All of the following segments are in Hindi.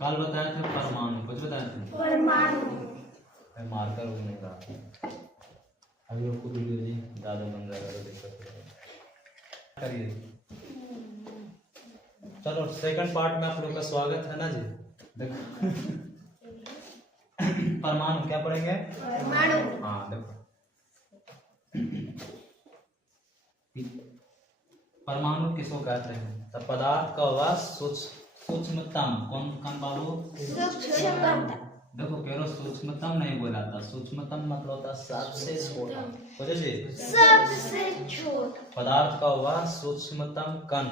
कल बताया था परमाणु, कुछ बताया था परमाणु। मार्कर वो नहीं रहा अभी आपको वीडियो जी ज़्यादा बन जाएगा तो दिक्कत करिए। चलो सेकंड पार्ट में आप लोग का स्वागत है ना जी। देखो परमाणु क्या पढ़ेंगे? परमाणु। हाँ देखो परमाणु किसको कहते हैं? तो पदार्थ का वह सूक्ष्मतम कौन कौन बाबू? सूक्ष्मतम। देखो केवल सूक्ष्मतम नहीं बोला था, सूक्ष्मतम मतलब होता सबसे छोटा, समझे जी? सबसे छोटा पदार्थ का वह सूक्ष्मतम कण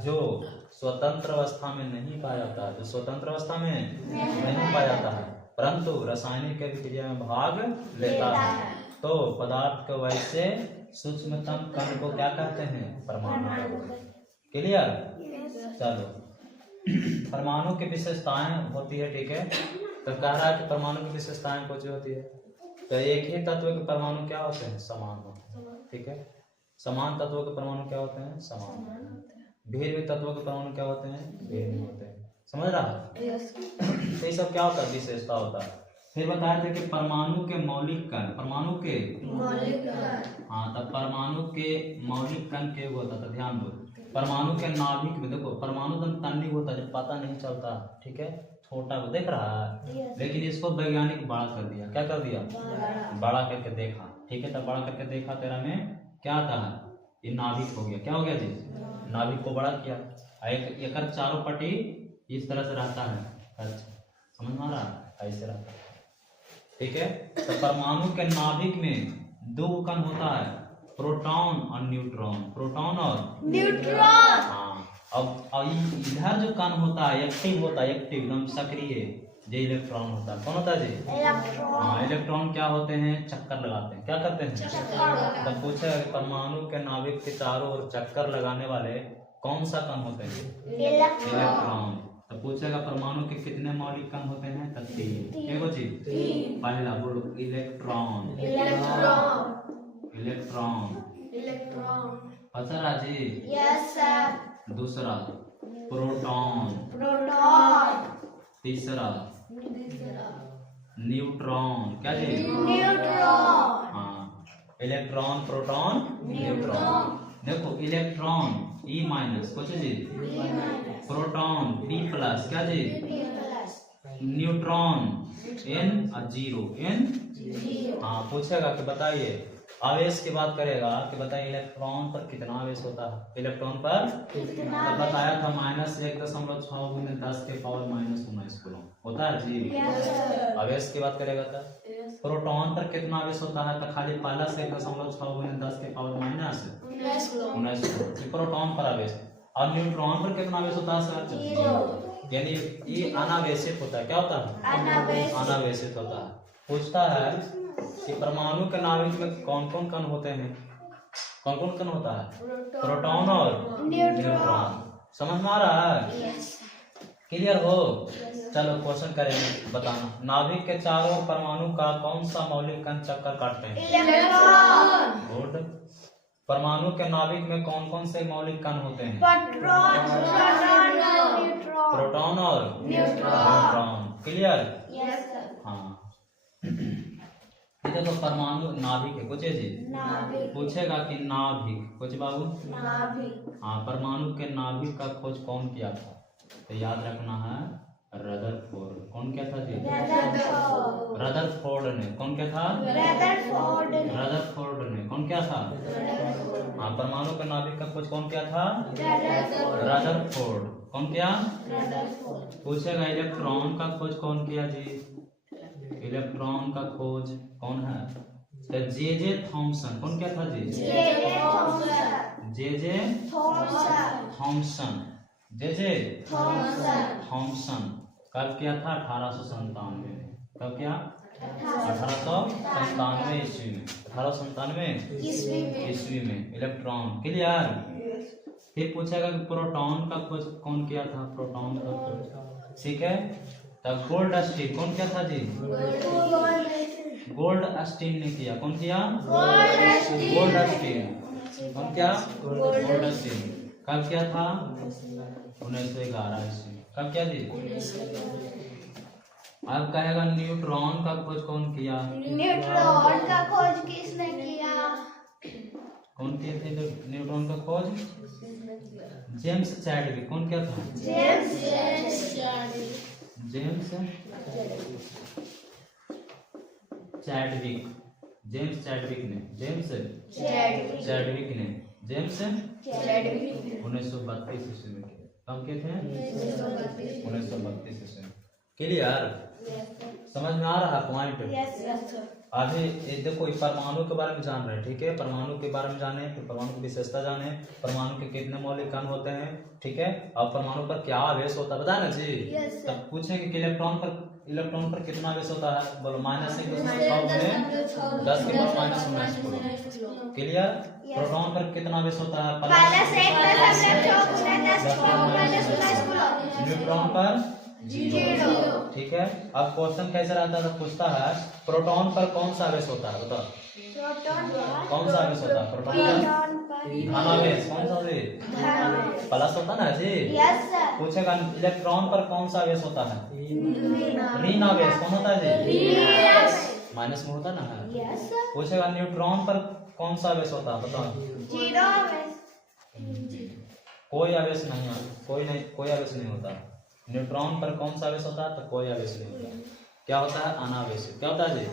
जो स्वतंत्र अवस्था में नहीं पाया जाता है, जो स्वतंत्र अवस्था में नहीं पाया जाता है परंतु रासायनिक क्रिया में भाग लेता है। तो पदार्थ के वैसे सूक्ष्मतम कण को क्या कहते हैं? परमाणु। क्लियर? चलो परमाणु की विशेषताएं होती है, ठीक है। तो कह रहा है कि परमाणु की विशेषताएं कुछ होती है। तो एक ही तत्व के परमाणु क्या होते हैं? समान होते हैं, ठीक है। समान तत्वों के परमाणु क्या होते हैं? समान। भिन्न तत्वों के परमाणु क्या होते हैं? भिन्न होते हैं। समझ रहा है? तो ये सब क्या होता है? विशेषता होता है। फिर बताया था कि परमाणु के मौलिक कण, परमाणु के मौलिक कण, हाँ तब परमाणु के मौलिक कण के होता था, ध्यान दो। परमाणु के नाभिक में देखो परमाणु तो तन्नी होता है, पता नहीं चलता, ठीक है, छोटा को देख रहा है, लेकिन इसको वैज्ञानिक बड़ा कर दिया। क्या कर दिया? बड़ा करके देखा, ठीक है। तब बड़ा करके देखा तेरा में क्या था? ये नाभिक हो गया। क्या हो गया जी? नाभिक को बड़ा किया। एक चारों पट्टी इस तरह से रहता है। अच्छा समझ में आ रहा है? ऐसे रहता है, ठीक है। तो परमाणु के नाभिक में दो कण होता है, प्रोटॉन और न्यूट्रॉन। प्रोटॉन और न्यूट्रॉन। हाँ अब इधर जो कण होता है एक्टिव होता है, एक्टिव एकदम सक्रिय, जो इलेक्ट्रॉन होता है। कौन होता है जी? इलेक्ट्रॉन। हाँ इलेक्ट्रॉन क्या होते हैं? चक्कर लगाते हैं। क्या करते हैं? चक्कर। तब पूछा परमाणु के नाभिक के चारों ओर चक्कर लगाने वाले कौन सा कण होते हैं? इलेक्ट्रॉन। तो पूछेगा परमाणु के कितने मौलिक कण होते हैं? तो तीन। पहला बोलो इलेक्ट्रॉन। इलेक्ट्रॉन। अच्छा जी? Yes sir. दूसरा प्रोटॉन। तीसरा न्यूट्रॉन। क्या जी? न्यूट्रॉन। हाँ इलेक्ट्रॉन, प्रोटॉन, न्यूट्रॉन। देखो इलेक्ट्रॉन E माइनस, कुछ जी? प्रोटॉन P प्लस, क्या जी? न्यूट्रॉन N और जीरो, N। हाँ पूछेगा कि बताइए आवेश की बात करेगा कि बताइए इलेक्ट्रॉन पर कितना आवेश होता है? इलेक्ट्रॉन पर कितना? तो बताया था -1.6 × 10⁻⁻19 कूलम होता है जी। आवेश की बात करेगा था। प्रोटॉन पर कितना आवेश होता है? तो खाली पहला से 1.6 × 10⁻⁻19 प्रोटॉन पर आवेश। और न्यूट्रॉन पर कितना आवेश होता है सर? यानी ये अनावेशित होता है। क्या होता है? अनावेशित होता है। पूछता है कि परमाणु के नाभिक में कौन कौन कण होते हैं? कौन कौन कण होता है? प्रोटॉन और न्यूट्रॉन। समझ में आ रहा है? क्लियर हो? चलो क्वेश्चन करेंगे, बताना। नाभिक के चारों परमाणु का कौन सा मौलिक कण चक्कर काटते हैं? इलेक्ट्रॉन। गुड। परमाणु के नाभिक में कौन कौन से मौलिक कण होते हैं? प्रोटॉन और न्यूट्रॉन। क्लियर? Yes sir. हाँ देखो परमाणु नाभिक है, कुछ जी? पूछेगा कि नाभिक, कुछ बाबू? नाभिक। हाँ परमाणु के नाभिक का खोज कौन किया था? तो याद रखना है रदरफोर्ड। कौन क्या था जी? रदरफोर्ड ने। कौन क्या था? रदरफोर्ड ने। कौन क्या था? हाँ परमाणु के नाभिक का खोज कौन किया था? रदरफोर्ड। कौन क्या? पूछेगा इलेक्ट्रॉन का खोज कौन किया जी? इलेक्ट्रॉन का खोज कौन है? तो जे थॉमसन। कौन क्या था जी? J Thomson. जे थॉमसन कब किया था? 1897 में। कब किया? 1897 ईस्वी में। 1897 ईस्वी में इलेक्ट्रॉन। क्लियर? फिर पूछेगा कि प्रोटॉन का खोज कौन किया था? प्रोटॉन का खोज, ठीक है। तब गोल्ड स्टीन। कौन क्या था जी? गोल्ड स्टीन ने किया। कौन किया? Goldstein. कौन क्या? Goldstein. कब किया था? 1911 ईस्वी। कब किया जी? अब कहेगा न्यूट्रॉन का खोज कौन किया? न्यूट्रॉन का खोज किसने किया? कौन किए थे न्यूट्रॉन का खोज? James Chadwick. कौन किया था? James James Chadwick. James Chadwick ने, जेम्स चैडविक ने, जेम्स 1932 ईस्वी में किया। कब किए थे? 1932 ईस्वी में। क्लियर? समझ में आ रहा है पॉइंट? अभी देखो परमाणु के बारे में जान रहे हैं, ठीक है? परमाणु के बारे में जाने, फिर परमाणु की विशेषता जाने, परमाणु के कितने मौलिक कण होते हैं, ठीक है? और परमाणु पर क्या आवेश होता है, बताया ना जी? तब पूछे कि इलेक्ट्रॉन पर कितना आवेश होता है? बोलो -1 10 के पावर -19। क्लियर? प्रोटॉन पर कितना आवेश होता है? न्यूट्रॉन पर 0। ठीक है? अब क्वेश्चन कैसे रहता है? पूछता है प्रोटॉन पर कौन सा आवेश होता है? बताओ कौन सा आवेश होता है? प्रोटॉन पर धनावेश। कौन सा आवेश? प्लस होता ना जी? पूछेगा इलेक्ट्रॉन पर कौन सा आवेश होता है? ऋण आवेश। कौन होता है जी? माइनस में होता ना है। पूछेगा न्यूट्रॉन पर कौन सा आवेश होता है? बताओ। 0 आवेश। कोई आवेश नहीं, कोई आवेश नहीं होता। न्यूट्रॉन पर कौन सा आवेश होता है? तो कोई आवेश नहीं होता। क्या होता है? अनावेशित। क्या होता है जी?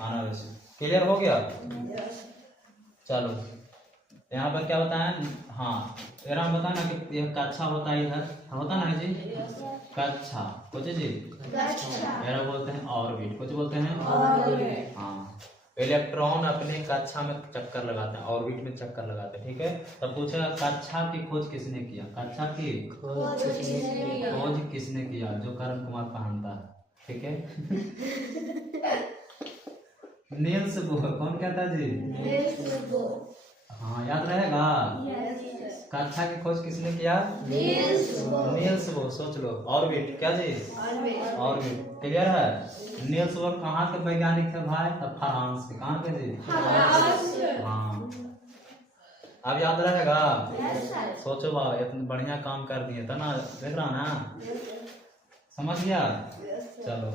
अनावेशित। क्लियर हो गया? चलो यहाँ पर क्या बताया? हाँ जरा बताना कि यह कक्षा होता है, इधर होता ना है जी? कक्षा कुछ जी मेरा बोलते हैं ऑर्बिट। कुछ बोलते हैं हाँ। इलेक्ट्रॉन अपने कक्षा में चक्कर लगाते हैं, ऑर्बिट में चक्कर लगाते हैं, ठीक है? तब पूछेगा कक्षा की खोज किसने किया? कक्षा की खोज किसने किया? जो करण कुमार पहनता है, ठीक है? Niels Bohr. कौन कहता है जी? हाँ याद रहेगा। कक्षा की खोज किसने किया? Niels Bohr. सोच लो। ऑर्बिट क्या जी? ऑर्बिट। क्लियर है? नील्स बोर कहाँ के वैज्ञानिक थे भाई? तब फ्रांस के। कहाँ के जी? हाँ अब याद रहेगा। सोचो बा इतना बढ़िया काम कर दिए था ना, देख रहा ना? समझ गया? चलो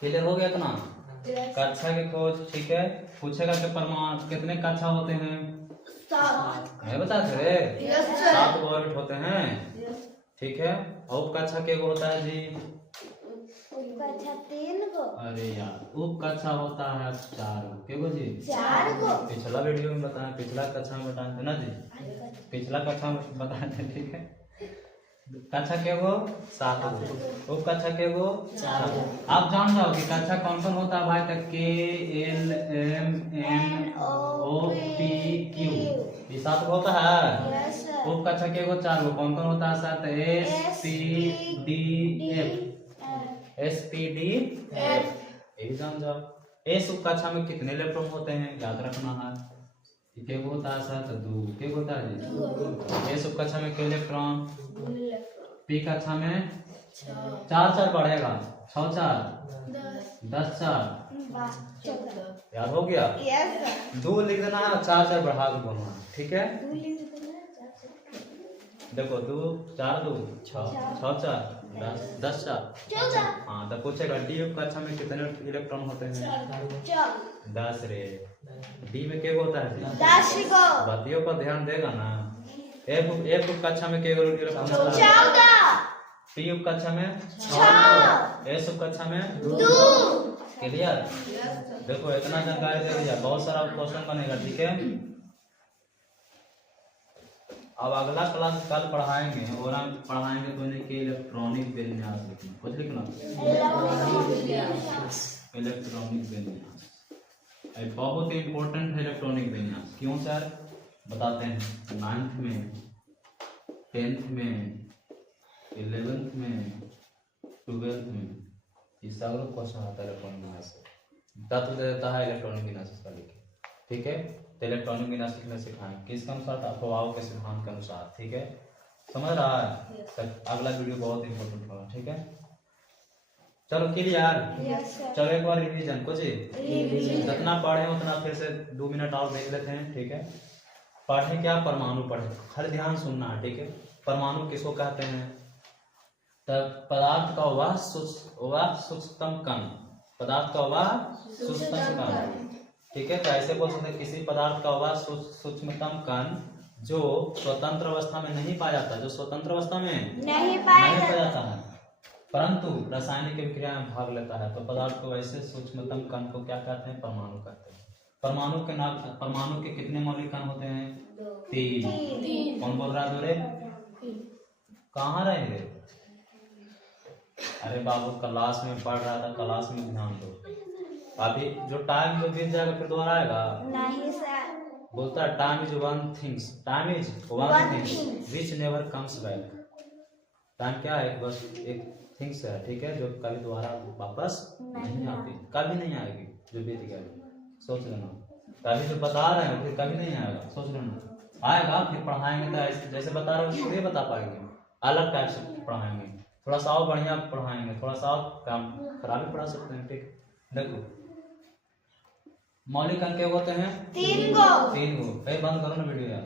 क्लियर हो गया इतना? कक्षा की खोज, ठीक है? पूछेगा कि परमाणु कितने कक्षा होते हैं? नहीं बता थे? 7 ऑर्बिट होते हैं, ठीक है? उप कक्षा के होता है जी? अरे यार उप कक्षा होता है 4 गो। के गो जी? 4 गो। पिछला वीडियो में बताया, पिछला कक्षा में बताए थे ना जी? पिछला कक्षा में बताए थे, ठीक है? कक्षा के गो 7 गो, उप कक्षा के गो 4 गो। आप जान जाओ कि कक्षा कौन कौन होता है भाई? तक KLMNOPQ ये 7 होता है। उप कक्षा के गो 4 गो। कौन कौन होता है? 7 SPDF। ये जान जाओ। एस उप कक्षा में कितने इलेक्ट्रॉन होते हैं? याद रखना है। के होता है 7 2। के होता है जी? एस उप कक्षा में के इलेक्ट्रॉन? पी कक्षा में 4 बढ़ेगा। 6 4 10 4 याद हो गया? 2 लिख देना है, 4 बढ़ा के बोलना, ठीक है? देखो 2 4 2 6 6 4 10 4। हाँ तो पूछेगा डी उप कक्षा में कितने इलेक्ट्रॉन होते हैं? 10 रे। डी में क्या होता है? 10 गो। बातियों पर ध्यान देगा ना? एक उप कक्षा में क्या इलेक्ट्रॉन होता है? 14। पी उप कक्षा में 6। एस उप कक्षा में 2। क्लियर? देखो इतना जानकारी दे दिया, बहुत सारा क्वेश्चन बनेगा, ठीक है? अब अगला क्लास कल पढ़ाएंगे और हम पढ़ाएंगे तो के इलेक्ट्रॉनिक विन्यास लिखना। कुछ लिखना इलेक्ट्रॉनिक विन्यास बहुत ही इंपॉर्टेंट है। इलेक्ट्रॉनिक विन्यास क्यों सर बताते हैं? 9th में, 10th में, 11th में, 12th में ये सब क्वेश्चन आता है इलेक्ट्रॉनिक विन्यास से। तत्व देता है इलेक्ट्रॉनिक विन्यास का लिखे, ठीक है? तो इलेक्ट्रॉनिक विन्यास लिखना सिखाएं किसके अनुसार? प्रभाव के सिद्धांत के अनुसार, ठीक है? समझ रहा है? तो अगला वीडियो बहुत इंपॉर्टेंट होगा, ठीक है? चलो क्लियर? चलो एक बार रिवीजन कुछ जितना पढ़े उतना फिर से 2 मिनट और देख लेते हैं, ठीक है? पढ़े क्या? परमाणु पढ़े, खाली ध्यान सुनना है, ठीक है? परमाणु किसको कहते हैं? तब पदार्थ का वह सूक्ष्मतम कण, पदार्थ का वह सूक्ष्मतम कण, ठीक है। तो ऐसे बोल सकते हैं किसी पदार्थ का वह सूक्ष्मतम कण जो स्वतंत्र अवस्था में नहीं पाया जाता, जो स्वतंत्र अवस्था में नहीं पाया नहीं पाया जाता है परंतु रासायनिक अभिक्रिया में भाग लेता है, तो पदार्थ को वैसे सूक्ष्मतम कण को क्या कहते हैं? परमाणु कहते हैं। परमाणु के कितने मौलिक कण होते हैं? 3। कौन बोल रहा है दोरे? कहाँ रहे रे? अरे बाबू क्लास में पढ़ रहा था, क्लास में ध्यान दो। अभी जो टाइम जो बीत जाएगा फिर दोबारा आएगा नहीं सर। बोलता है time is one things which never comes back. Time क्या है? बस एक थिंग्स है, ठीक है, जो कभी दोबारा वापस नहीं आती, कभी नहीं आएगी, जो बीत गया सोच लेना। कभी जो बता रहे हैं फिर कभी नहीं आएगा, सोच लेना। आएगा फिर पढ़ाएंगे तो ऐसे जैसे बता रहे हो थोड़ी बता पाएंगे, अलग टाइप से पढ़ाएंगे, थोड़ा सा और बढ़िया पढ़ाएंगे, थोड़ा सा और काम खराब भी पढ़ा सकते हैं, ठीक। देखो मौलिक अंक क्या होते हैं? 3 गो। बंद करो ना वीडियो यार।